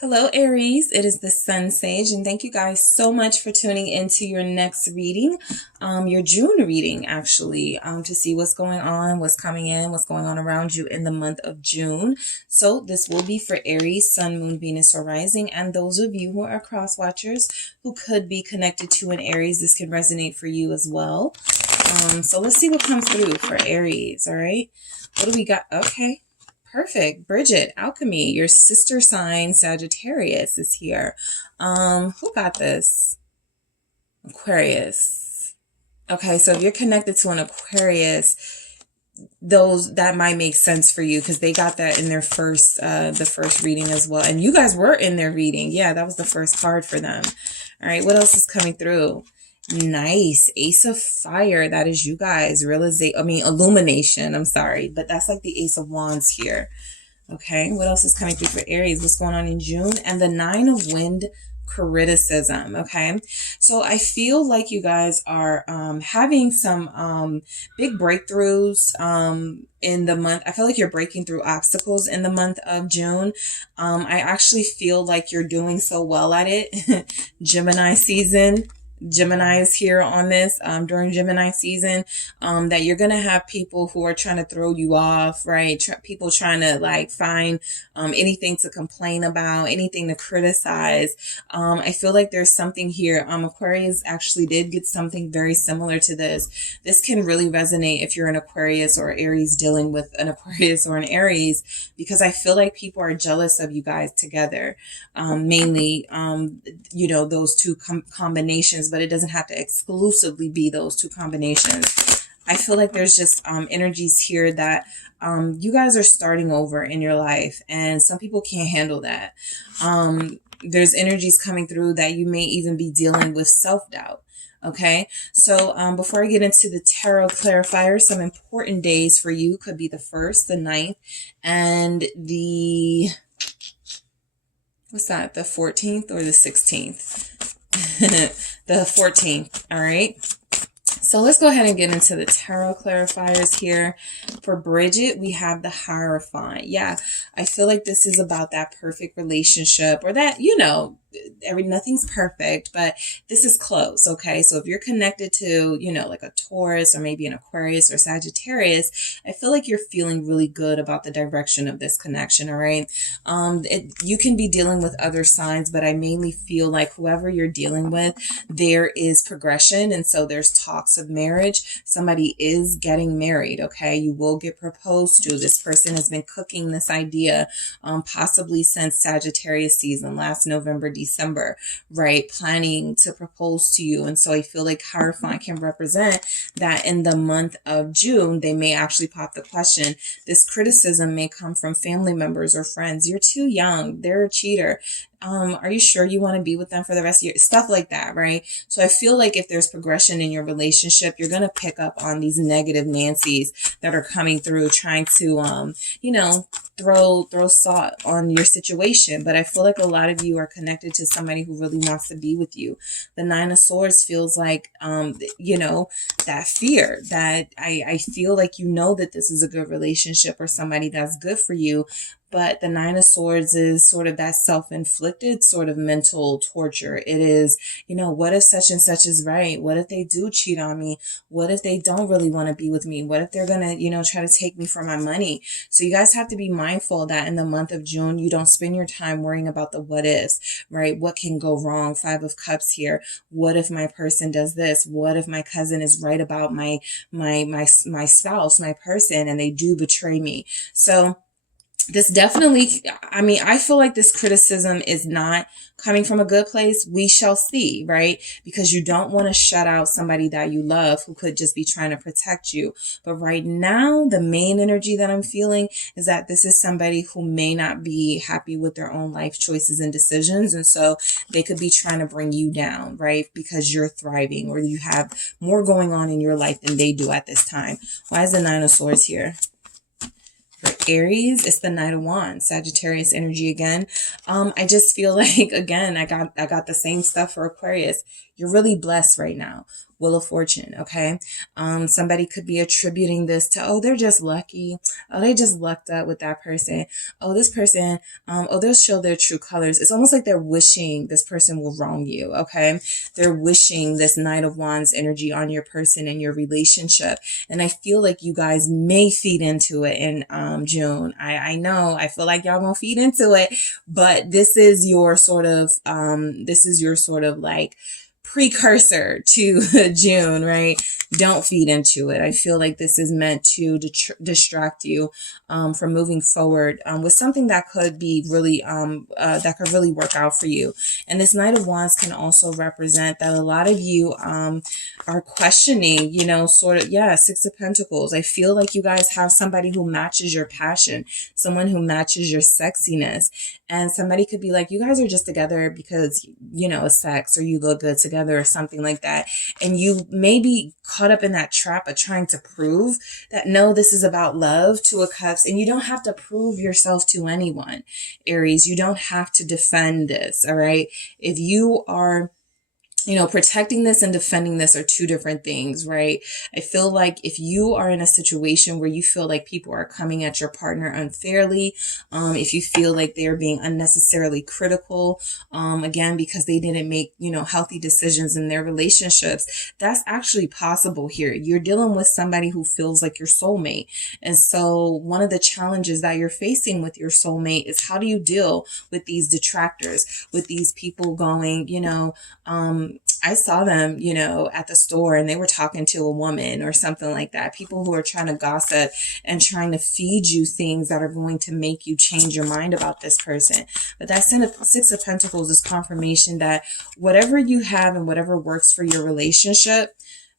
Hello, Aries. It is the Sun Sage, and thank you guys so much for tuning into your next reading, your June reading, actually, to see what's going on, what's coming in, what's going on around you in the month of June. So this will be for Aries, Sun, Moon, Venus, or Rising, and those of you who are cross watchers who could be connected to an Aries, this can resonate for you as well. So let's see what comes through for Aries. All right, what do we got? Okay. Perfect. Bridget, Alchemy, your sister sign Sagittarius is here. Who got this? Aquarius. Okay, so if you're connected to an Aquarius, that might make sense for you because they got that in their first the first reading as well. And you guys were in their reading. Yeah, that was the first card for them. All right, what else is coming through? Nice. Ace of Fire. That is you guys. Illumination. I'm sorry, but that's like the Ace of Wands here. Okay, what else is coming through for Aries? What's going on in June? And the Nine of Wind, criticism. Okay, so I feel like you guys are having some big breakthroughs in the month. I feel like you're breaking through obstacles in the month of June. I actually feel like you're doing so well at it. Gemini season. Gemini is here on this during Gemini season, that you're gonna have people who are trying to throw you off, right? People trying to like find anything to complain about, anything to criticize. I feel like there's something here. Aquarius actually did get something very similar to this. This can really resonate if you're an Aquarius or Aries dealing with an Aquarius or an Aries, because I feel like people are jealous of you guys together. Mainly, those two combinations, but it doesn't have to exclusively be those two combinations. I feel like there's just energies here that you guys are starting over in your life, and some people can't handle that. There's energies coming through that you may even be dealing with self-doubt. Okay, so before I get into the tarot clarifier, some important days for you could be the 1st, the 9th, and the... what's that? The 14th or the 16th? The 14th. All right. So let's go ahead and get into the tarot clarifiers here. For Bridget, we have the Hierophant. Yeah, I feel like this is about that perfect relationship, or that, nothing's perfect, but this is close. Okay, so if you're connected to, like a Taurus or maybe an Aquarius or Sagittarius, I feel like you're feeling really good about the direction of this connection. All right, you can be dealing with other signs, but I mainly feel like whoever you're dealing with, there is progression, and so there's talks of marriage. Somebody is getting married. Okay, you will get proposed to. This person has been cooking this idea possibly since Sagittarius season, last November, December, right? Planning to propose to you. And so I feel like Hierophant can represent that in the month of June, they may actually pop the question. This criticism may come from family members or friends. You're too young. They're a cheater. Are you sure you want to be with them for the rest of your stuff like that, right? So I feel like if there's progression in your relationship, you're going to pick up on these negative Nancy's that are coming through, trying to, throw salt on your situation. But I feel like a lot of you are connected to somebody who really wants to be with you. The Nine of Swords feels like, that fear that I feel like, that this is a good relationship or somebody that's good for you. But the Nine of Swords is sort of that self-inflicted sort of mental torture. It is, what if such and such is right? What if they do cheat on me? What if they don't really want to be with me? What if they're going to, try to take me for my money? So you guys have to be mindful that in the month of June, you don't spend your time worrying about the what ifs, right? What can go wrong? 5 of Cups here. What if my person does this? What if my cousin is right about my spouse, my person, and they do betray me? So this definitely, I feel like this criticism is not coming from a good place. We shall see, right? Because you don't want to shut out somebody that you love who could just be trying to protect you. But right now, the main energy that I'm feeling is that this is somebody who may not be happy with their own life choices and decisions. And so they could be trying to bring you down, right? Because you're thriving or you have more going on in your life than they do at this time. Why is the Nine of Swords here? For Aries, it's the Knight of Wands, Sagittarius energy again. I just feel like, again, I got the same stuff for Aquarius. You're really blessed right now. Wheel of Fortune, okay? Somebody could be attributing this to, oh, they're just lucky. Oh, they just lucked up with that person. Oh, this person, oh, they'll show their true colors. It's almost like they're wishing this person will wrong you, okay? They're wishing this Knight of Wands energy on your person and your relationship. And I feel like you guys may feed into it in June. I know, I feel like y'all gonna feed into it, but this is your sort of, like precursor to June, right? Don't feed into it. I feel like this is meant to distract you from moving forward with something that could be really that could really work out for you. And this Knight of Wands can also represent that a lot of you are questioning, you know, sort of, yeah, Six of Pentacles. I feel like you guys have somebody who matches your passion, someone who matches your sexiness. And somebody could be like, you guys are just together because, you know, it's sex, or you look good together or something like that. And you may be caught up in that trap of trying to prove that, no, this is about love, Two of Cups. And you don't have to prove yourself to anyone, Aries. You don't have to defend this, all right? If you are, you know, protecting this and defending this are two different things, right? I feel like if you are in a situation where you feel like people are coming at your partner unfairly, if you feel like they're being unnecessarily critical, again, because they didn't make, you know, healthy decisions in their relationships, that's actually possible here. You're dealing with somebody who feels like your soulmate. And so one of the challenges that you're facing with your soulmate is, how do you deal with these detractors, with these people going, you know, I saw them, you know, at the store and they were talking to a woman or something like that. People who are trying to gossip and trying to feed you things that are going to make you change your mind about this person. But that Six of Pentacles is confirmation that whatever you have and whatever works for your relationship,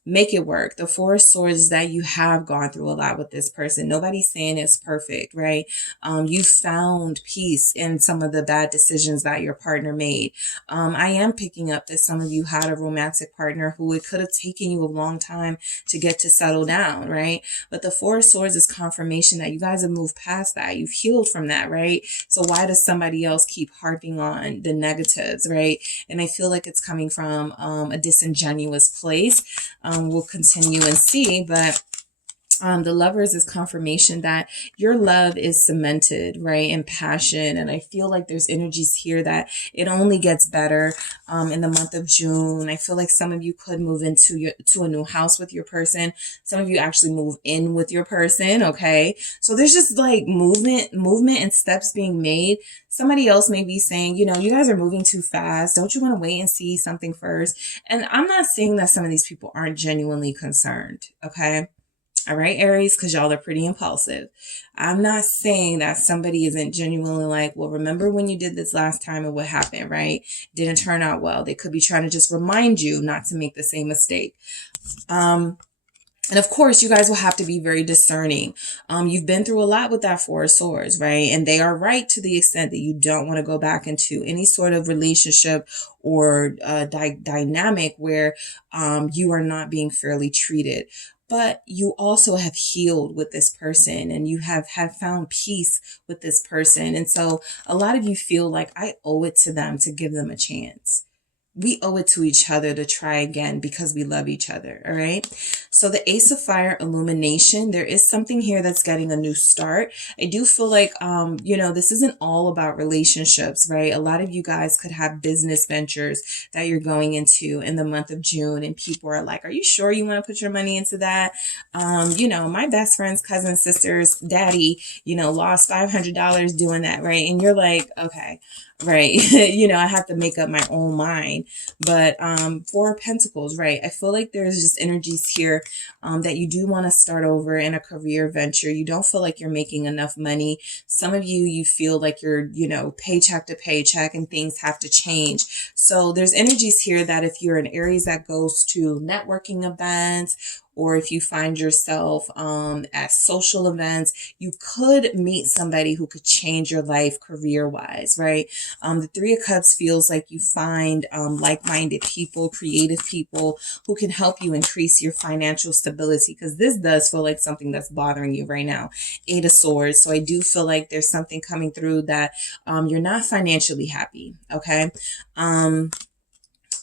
make it work. The Four of Swords is that you have gone through a lot with this person. Nobody's saying it's perfect, right? You found peace in some of the bad decisions that your partner made. I am picking up that some of you had a romantic partner who it could have taken you a long time to get to settle down, right? But the Four of Swords is confirmation that you guys have moved past that. You've healed from that, right? So why does somebody else keep harping on the negatives, right? And I feel like it's coming from a disingenuous place. We'll continue and see, but the Lovers is confirmation that your love is cemented, right, in passion. And I feel like there's energies here that it only gets better in the month of June. I feel like some of you could move into a new house with your person. Some of you actually move in with your person, okay? So there's just like movement and steps being made. Somebody else may be saying, you know, you guys are moving too fast. Don't you want to wait and see something first? And I'm not saying that some of these people aren't genuinely concerned, okay? All right, Aries, because y'all are pretty impulsive. I'm not saying that somebody isn't genuinely like, well, remember when you did this last time and what happened, right? Didn't turn out well. They could be trying to just remind you not to make the same mistake. And of course, you guys will have to be very discerning. You've been through a lot with that Four of Swords, right? And they are right to the extent that you don't want to go back into any sort of relationship or dynamic where you are not being fairly treated. But you also have healed with this person and you have found peace with this person. And so a lot of you feel like I owe it to them to give them a chance. We owe it to each other to try again because we love each other. All right. So the Ace of Fire Illumination, there is something here that's getting a new start. I do feel like, you know, this isn't all about relationships, right? A lot of you guys could have business ventures that you're going into in the month of June. And people are like, are you sure you want to put your money into that? You know, my best friend's cousin, sister's daddy, you know, lost $500 doing that, right? And you're like, okay. Right. You know, I have to make up my own mind. But Four of Pentacles, right? I feel like there's just energies here that you do want to start over in a career venture. You don't feel like you're making enough money. Some of you feel like you're, you know, paycheck to paycheck and things have to change. So there's energies here that if you're an Aries that goes to networking events, or if you find yourself at social events, you could meet somebody who could change your life career-wise, right? The Three of Cups feels like you find like-minded people, creative people who can help you increase your financial stability, because this does feel like something that's bothering you right now. Eight of Swords. So I do feel like there's something coming through that you're not financially happy, okay? A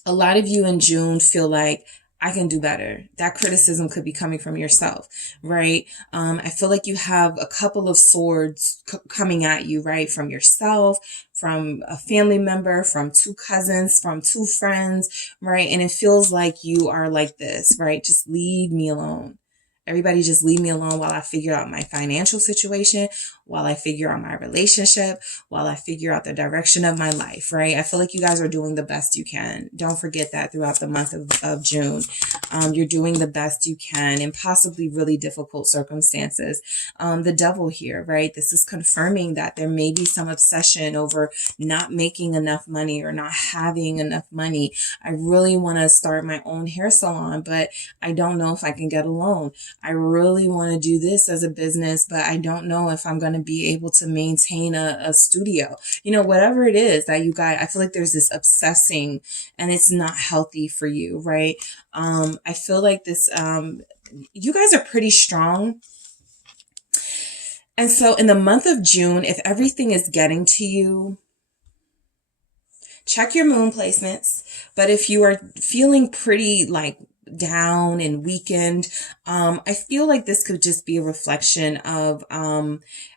lot of you in June feel like, I can do better. That criticism could be coming from yourself, right? I feel like you have a couple of swords coming at you, right? From yourself, from a family member, from two cousins, from two friends, right? And it feels like you are like this, right? Just leave me alone. Everybody just leave me alone while I figure out my financial situation, while I figure out my relationship, while I figure out the direction of my life, right? I feel like you guys are doing the best you can. Don't forget that throughout the month of June. You're doing the best you can in possibly really difficult circumstances. The devil here, right? This is confirming that there may be some obsession over not making enough money or not having enough money. I really want to start my own hair salon, but I don't know if I can get a loan. I really want to do this as a business, but I don't know if I'm going to be able to maintain a studio. You know, whatever it is that you guys, I feel like there's this obsessing and it's not healthy for you, right? I feel like this, you guys are pretty strong. And so in the month of June, if everything is getting to you, check your moon placements. But if you are feeling pretty like down and weakened, I feel like this could just be a reflection of,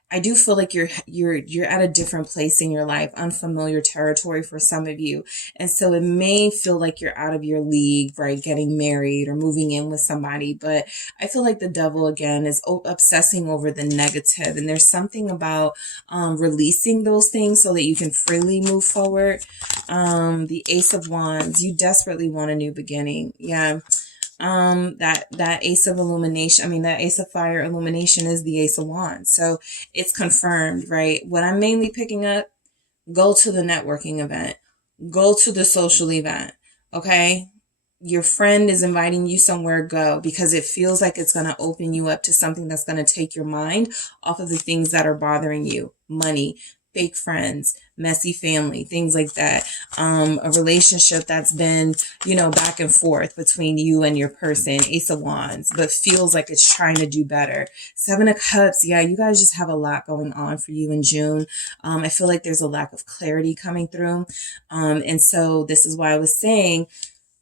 I do feel like you're at a different place in your life, unfamiliar territory for some of you. And so it may feel like you're out of your league, right? Getting married or moving in with somebody. But I feel like the devil again is obsessing over the negative. And there's something about releasing those things so that you can freely move forward. The Ace of Wands, you desperately want a new beginning. Yeah. That Ace of Illumination, I mean, that Ace of Fire Illumination is the Ace of Wands. So it's confirmed, right? What I'm mainly picking up, go to the networking event, go to the social event, okay? Your friend is inviting you somewhere, go, because it feels like it's going to open you up to something that's going to take your mind off of the things that are bothering you. Money, fake friends, messy family, things like that. A relationship that's been, you know, back and forth between you and your person, Ace of Wands, but feels like it's trying to do better. Seven of Cups. Yeah, you guys just have a lot going on for you in June. I feel like there's a lack of clarity coming through. And so this is why I was saying,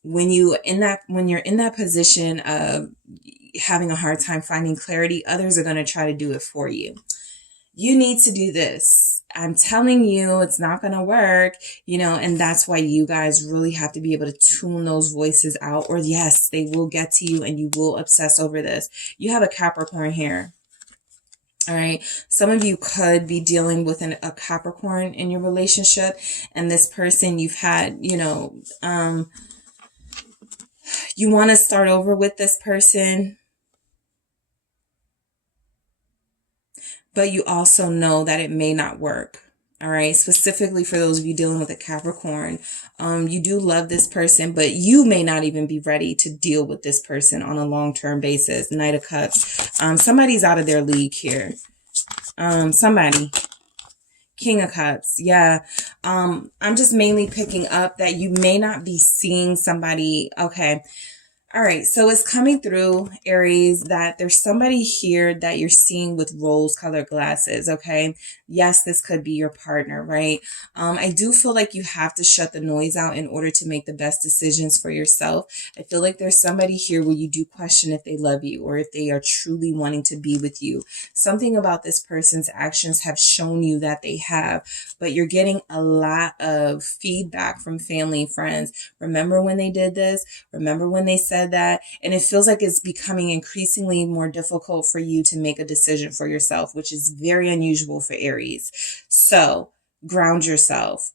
when you're in that position of having a hard time finding clarity, others are going to try to do it for you. You need to do this. I'm telling you, it's not going to work, you know, and that's why you guys really have to be able to tune those voices out, or yes, they will get to you and you will obsess over this. You have a Capricorn here. All right. Some of you could be dealing with a Capricorn in your relationship, and this person you've had, you know, you want to start over with this person, but you also know that it may not work. All right. Specifically for those of you dealing with a Capricorn, you do love this person, but you may not even be ready to deal with this person on a long-term basis. Knight of Cups. Somebody's out of their league here. Somebody. King of Cups. Yeah. I'm just mainly picking up that you may not be seeing somebody. Okay. All right, so it's coming through, Aries, that there's somebody here that you're seeing with rose-colored glasses, okay? Yes, this could be your partner, right? I do feel like you have to shut the noise out in order to make the best decisions for yourself. I feel like there's somebody here where you do question if they love you or if they are truly wanting to be with you. Something about this person's actions have shown you that they have, but you're getting a lot of feedback from family and friends. Remember when they did this? Remember when they said that? And it feels like it's becoming increasingly more difficult for you to make a decision for yourself, which is very unusual for Aries. So ground yourself,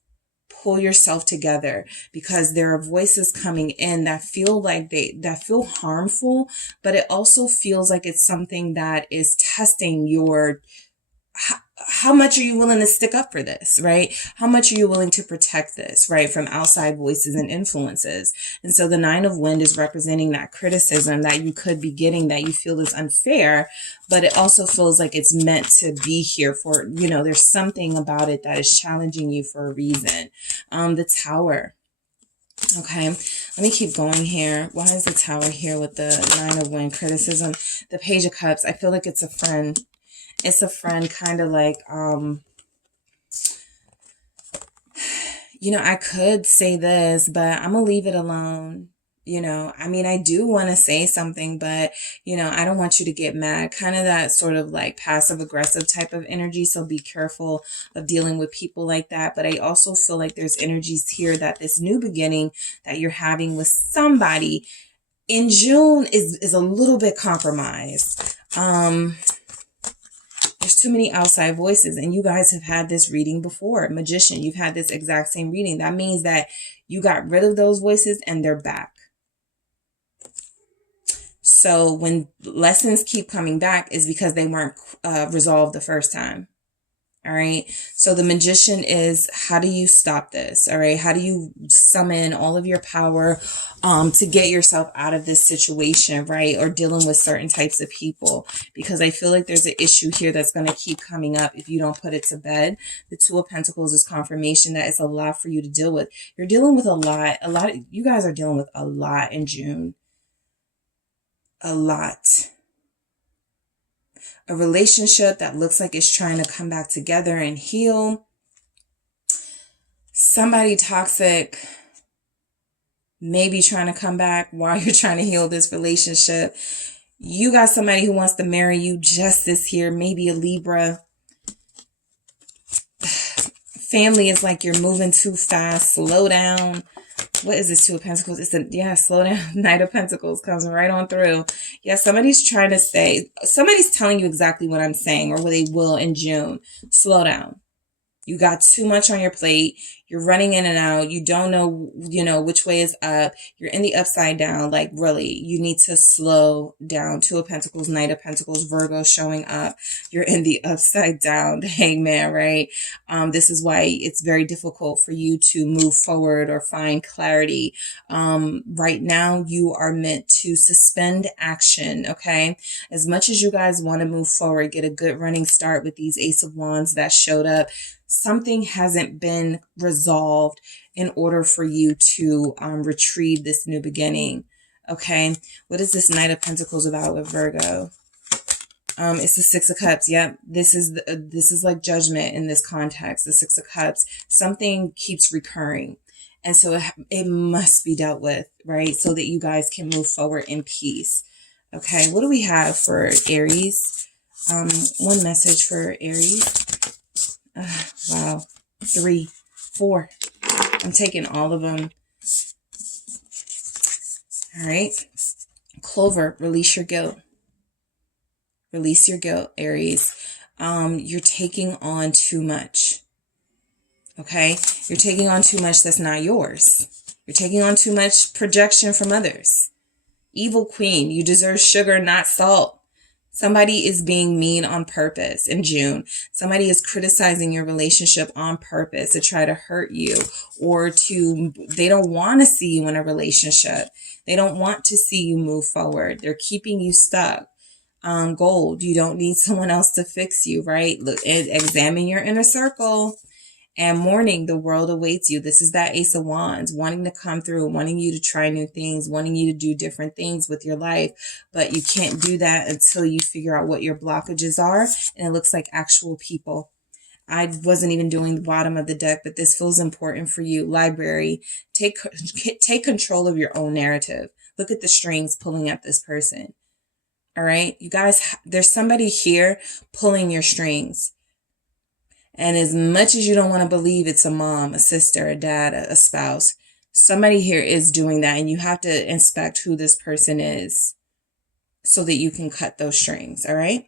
pull yourself together, because there are voices coming in that feel like that feel harmful, but it also feels like it's something that is testing your, how much are you willing to stick up for this, right? How much are you willing to protect this, right? From outside voices and influences. And so the Nine of Wind is representing that criticism that you could be getting that you feel is unfair, but it also feels like it's meant to be here for, you know, there's something about it that is challenging you for a reason. The Tower. Okay, let me keep going here. Why is the Tower here with the Nine of Wind criticism? The Page of Cups. I feel like it's a friend. It's a friend, kind of like, you know, I could say this, but I'm going to leave it alone. You know, I mean, I do want to say something, but, you know, I don't want you to get mad. Kind of that sort of like passive aggressive type of energy. So be careful of dealing with people like that. But I also feel like there's energies here that this new beginning that you're having with somebody in June is a little bit compromised. There's too many outside voices, and you guys have had this reading before. Magician, you've had this exact same reading. That means that you got rid of those voices and they're back. So when lessons keep coming back is because they weren't resolved the first time. All right. So the Magician is, how do you stop this? All right. How do you summon all of your power to get yourself out of this situation, right? Or dealing with certain types of people, because I feel like there's an issue here that's going to keep coming up if you don't put it to bed. The Two of Pentacles is confirmation that it's a lot for you to deal with. You're dealing with a lot. You guys are dealing with a lot in June. A lot. A relationship that looks like it's trying to come back together and heal. Somebody toxic maybe trying to come back while you're trying to heal this relationship. You got somebody who wants to marry you. Justice here. Maybe a Libra. Family is like you're moving too fast. Slow down. What is this Two of Pentacles? It's slow down. Knight of Pentacles comes right on through. Yeah, somebody's trying to say, somebody's telling you exactly what I'm saying, or what they will in June. Slow down. You got too much on your plate. You're running in and out. You don't know, which way is up. You're in the upside down. Like, really, you need to slow down. Two of Pentacles, Knight of Pentacles, Virgo showing up. You're in the upside down, the Hangman, right? This is why it's very difficult for you to move forward or find clarity. Right now, you are meant to suspend action, okay? As much as you guys want to move forward, get a good running start with these Ace of Wands that showed up, something hasn't been resolved in order for you to retrieve this new beginning. Okay. What is this Knight of Pentacles about with Virgo? It's the Six of Cups. Yep. This is like judgment in this context. The Six of Cups. Something keeps recurring. And so it must be dealt with, right? So that you guys can move forward in peace. Okay. What do we have for Aries? One message for Aries. Wow. 3, 4. I'm taking all of them. All right. Clover, release your guilt. Release your guilt, Aries. You're taking on too much. Okay? You're taking on too much that's not yours. You're taking on too much projection from others. Evil Queen, you deserve sugar, not salt. Somebody is being mean on purpose in June. Somebody is criticizing your relationship on purpose to try to hurt you, or they don't want to see you in a relationship. They don't want to see you move forward. They're keeping you stuck. Gold, you don't need someone else to fix you, right? Look, examine your inner circle. And Mourning, the world awaits you. This is that Ace of Wands, wanting to come through, wanting you to try new things, wanting you to do different things with your life. But you can't do that until you figure out what your blockages are. And it looks like actual people. I wasn't even doing the bottom of the deck, but this feels important for you. Library, take control of your own narrative. Look at the strings pulling at this person. All right, you guys, there's somebody here pulling your strings. And as much as you don't want to believe it's a mom, a sister, a dad, a spouse, somebody here is doing that. And you have to inspect who this person is so that you can cut those strings. All right.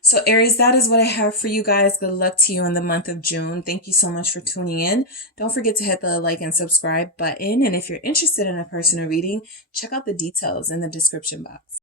So Aries, that is what I have for you guys. Good luck to you in the month of June. Thank you so much for tuning in. Don't forget to hit the like and subscribe button. And if you're interested in a personal reading, check out the details in the description box.